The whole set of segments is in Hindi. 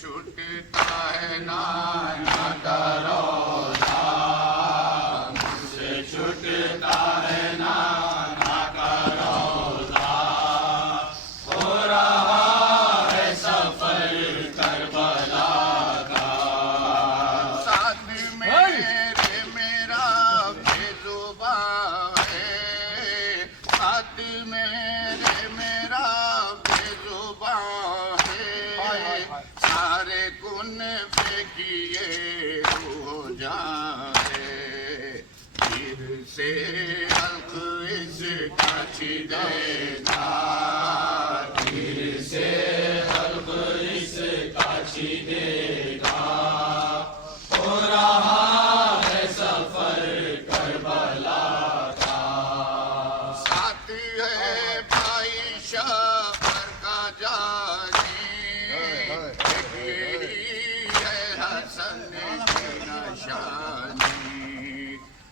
छूटता है नाना का रोजा, मुझसे छूटता है नाना का रोजा। हो रहा है सफर करबला का, साथ मेरे मेरा बेजुबान है, साथ मेरे मेरा बेजुबान है, सारे गुन पे किए हो जाए, फिर से हल्क इसका छिदेगा, फिर से हल्क इसका छिदेगा। हो रहा है सफर करबला का, साथ है भाई शफर का जानी, यही है हसन की निशानी,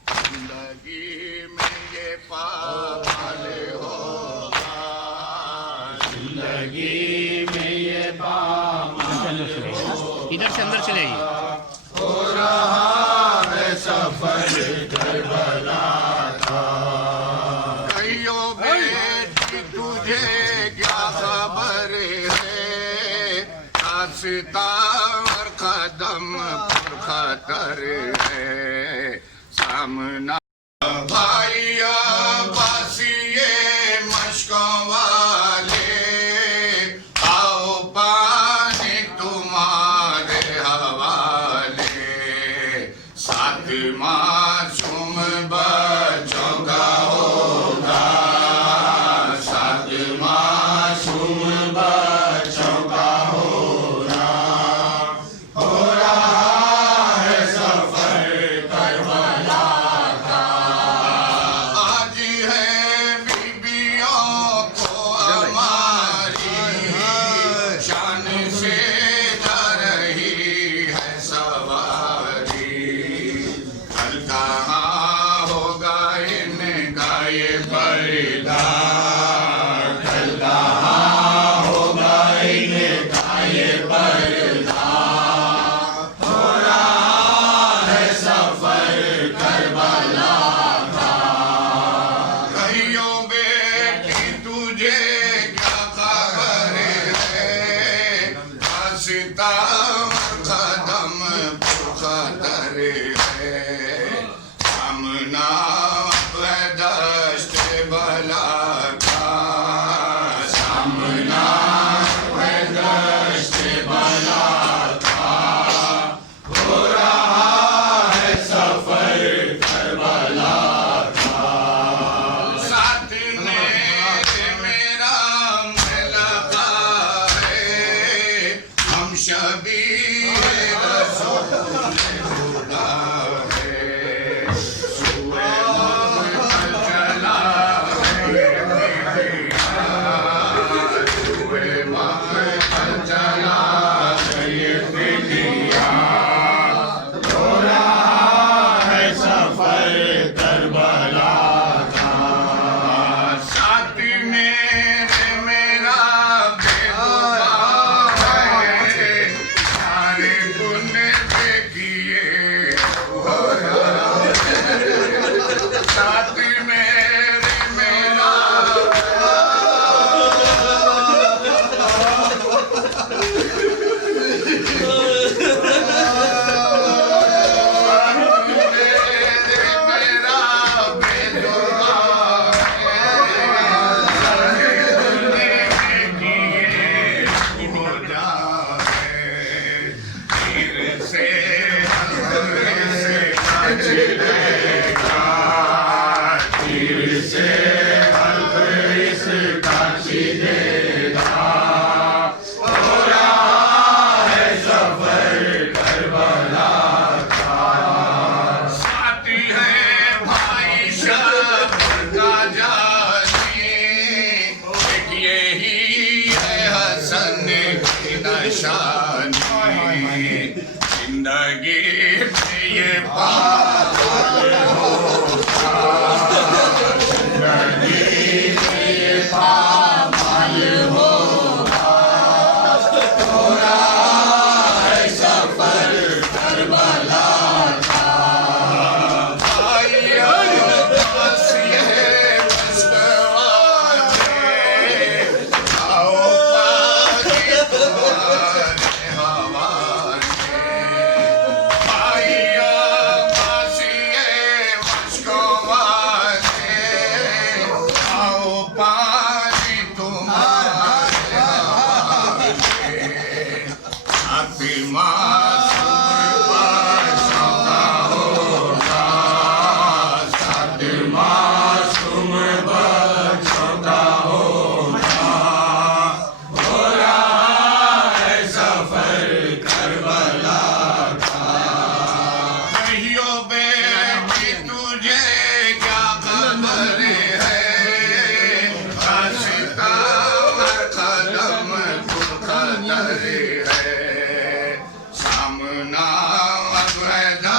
जिंदगी में ये पामाल होगा, जिंदगी में ये पामाल होगा। इधर से अंदर चले आइए। हो रहा है सफर करबला का, कहियो बेटी तुझे क्या खबर है, रास्ता और कदम पर खतर है, सामना भाई बासिए मशकों वाले, आओ पानी तुम्हारे हवाले, साथ मासूम बच्चों का होगा, साथ मासूम बच्चों का होगा। हो रहा है सफर करबला का, आज है बीबियों को हमारी शान से जा रही है सवारी, कल कहाँ होगा इनका ये पर्दा, कल कहाँ होगा इनका ये पर्दा। हो रहा है सफर करबला का, कहियो बेटी तुझे क्या खबर है, रास्ता कदम पुखतर है, सामना है दस्त बला का, सामना है दस्त बला का। हो रहा है सफर करबला का, साथ मेरे मेरा मिलता है, हम शबीर रसूल खुदा है, सुए मुझ चला है पिया, सुए मुझ चला है पिया। हो रहा है सफर करबला का, साथ मेरे मेरा बेजुबान है, सारे गुन पे किए हो जाए, साथ मेरे मेरा जिंदगी में ये पागल होगा, जिंदगी में ये पागल होगा, हो रहा नजर है सामना अगदा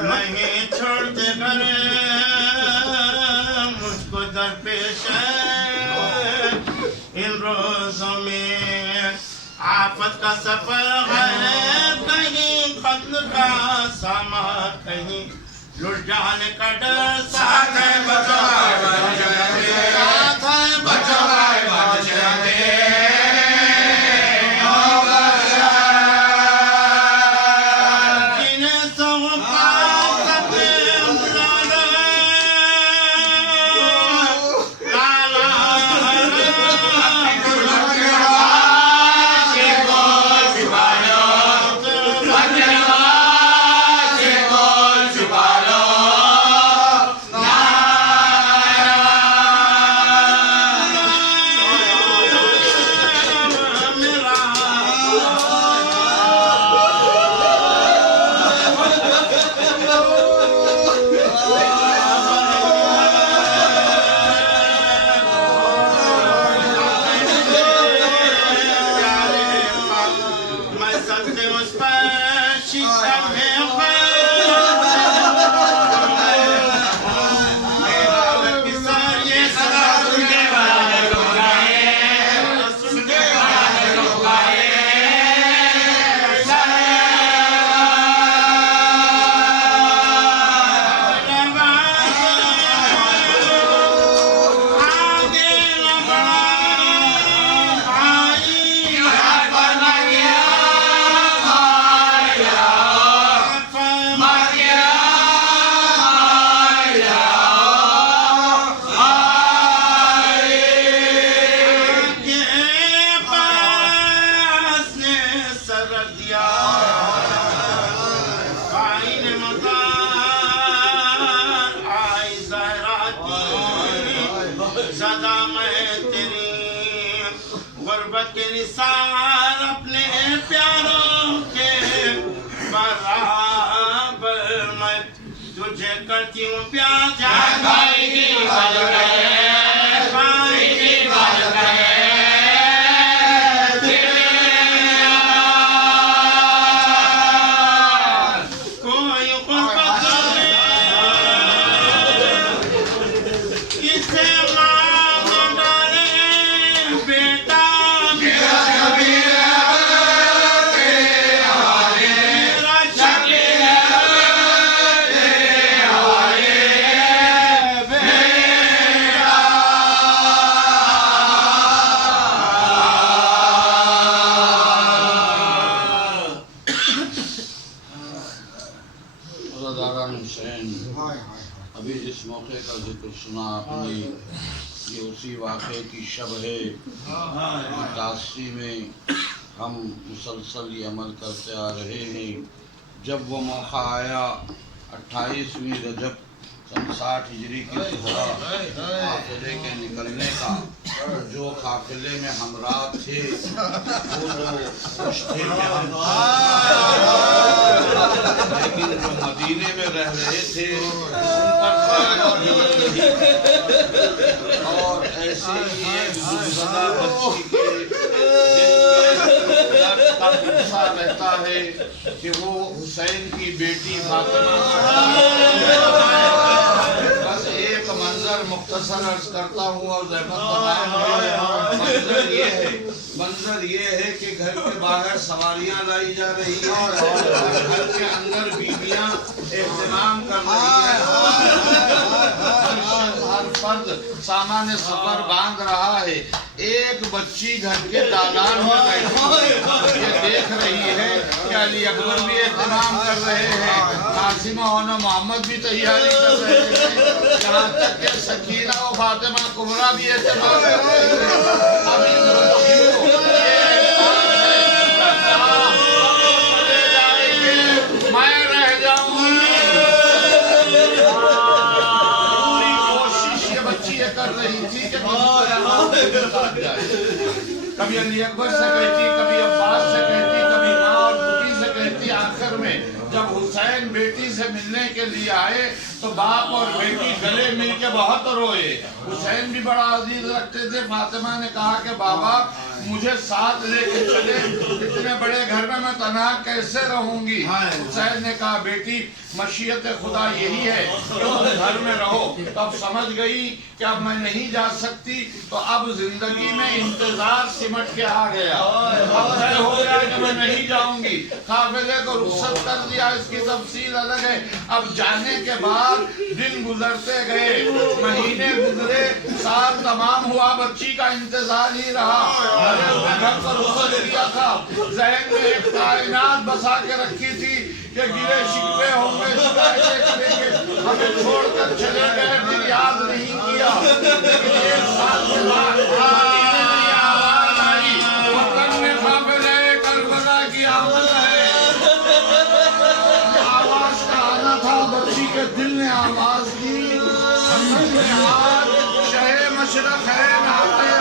नहीं छोड़ते घर मुझको दरपेश है इन रोजों में आफत का सफर है कहीं कत्ल का सामा कहीं लुट जाने का डर साथ है बचाए साथ है बचाए सदा मैं तेरी गुर्बत के निसार अपने प्यारों के बराबर मैं तुझे करती हूँ प्यार भाई की भाई की कोई गुर्बत अभी जिस मौके का जिक्र सुना आपने, ये उसी वाक़े की शब है। तासी में हम मुसलसल ये अमल करते आ रहे हैं। जब वो मौका आया 28वीं रजब सन 60 हिजरी की सुबह काफिले के निकलने का, जो काफिले में हमरा थे वो खुश थे कि हम, लेकिन जो मदीने में रह रहे थे उन पर और ऐसे ही एक गुमशुदा बच्ची के दिल का हिस्सा रहता है कि वो हुसैन की बेटी फातिमा। बस एक मंजर मुख्तसर अर्ज करता हूँ और मंजर ये है कि घर के बाहर सवारियां लाई जा रही हैं और घर के अंदर बीबियां एहतमाम कर रही हैं। हर फर्द सामान्य सफर बांध रहा है। एक बच्ची घर के दालान में बैठी ये देख रही है कि अली अकबर भी एहतमाम कर रहे हैं, कासिमा और मोहम्मद भी तैयारी कर रहे हैं, यहाँ तक कि सकीना और फातिमा कुबरा भी एहतमाम कर रहे हैं। अब इन बच्चियों को मैं रह जाऊंगी। पूरी कोशिश ये बच्ची ये कर रही थी कि कभी अली अकबर से कहती, कभी अब्बास से कहती, कभी माँ और बेटी से कहती। आखिर में जब हुसैन बेटी से मिलने के लिए आए तो बाप और बेटी गले मिल के बहुत रोए। हुसैन भी बड़ा अजीज रखते थे। फातिमा ने कहा कि बाबा मुझे साथ लेके चले, इतने बड़े घर में मैं तन्हा कैसे रहूंगी। हुसैन ने कहा बेटी मशीयत खुदा यही है कि तुम घर में रहो। तब समझ गई कि अब मैं नहीं जा सकती, तो अब जिंदगी में इंतजार सिमट के आ गया। अब तय हो गया कि मैं नहीं जाऊंगी। काफिले को रुखसत कर दिया, इसकी तफसील अलग है। अब जाने के बाद दिन गुजरते गए, महीने गुजरे, साल तमाम हुआ, बच्ची का इंतजार ही रहा। घर पर रुखसत किया था, जहन में एक कायनात बसा के रखी थी कि गिरे शिकवे होंगे, शिकायतें करेंगे, हमें छोड़कर चले गए, फिर याद नहीं किया। लेकिन एक साल के बाद आवाज आई, वतन में काफिले करबला की आमद है। आवाज का आना था, बच्ची के दिल ने आवाज दी, आज शहे मशरक है, नहाते हैं।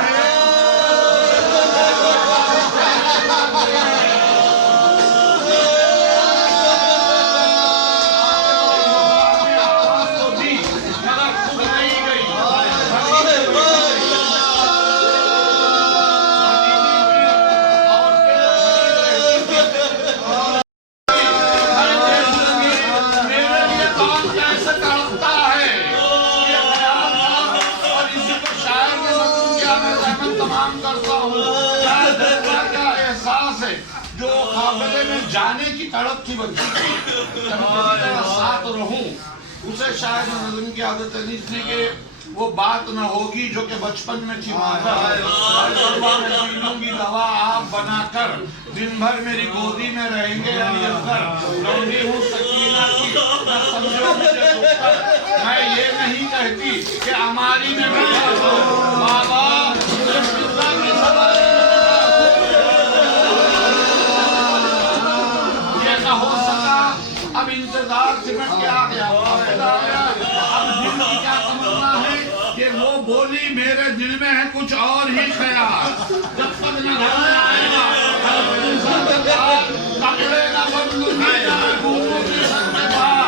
जो काफिले में जाने की तड़प थी बच्ची की, साथ रहूं, उसे शायद नज़म की आदत है, इसलिए कि वो बात न होगी जो कि बचपन में थी। पीलूंगी दवा आप बनाकर, दिन भर मेरी गोदी में रहेंगे अली अकबर। लौंडी हूँ सकीना की, न समझो मुझे दुश्मन। मैं ये नहीं कहती कि हमारी में बाबा हो सका। अब इंतजार सिमट के आ गया। अब दिल की क्या तमन्ना है कि वो बोली मेरे दिल में है कुछ और ही ख्याल। जब तक न घर में आएगा कपड़े न बदलूंगी, न घूमूंगी सर में बाल।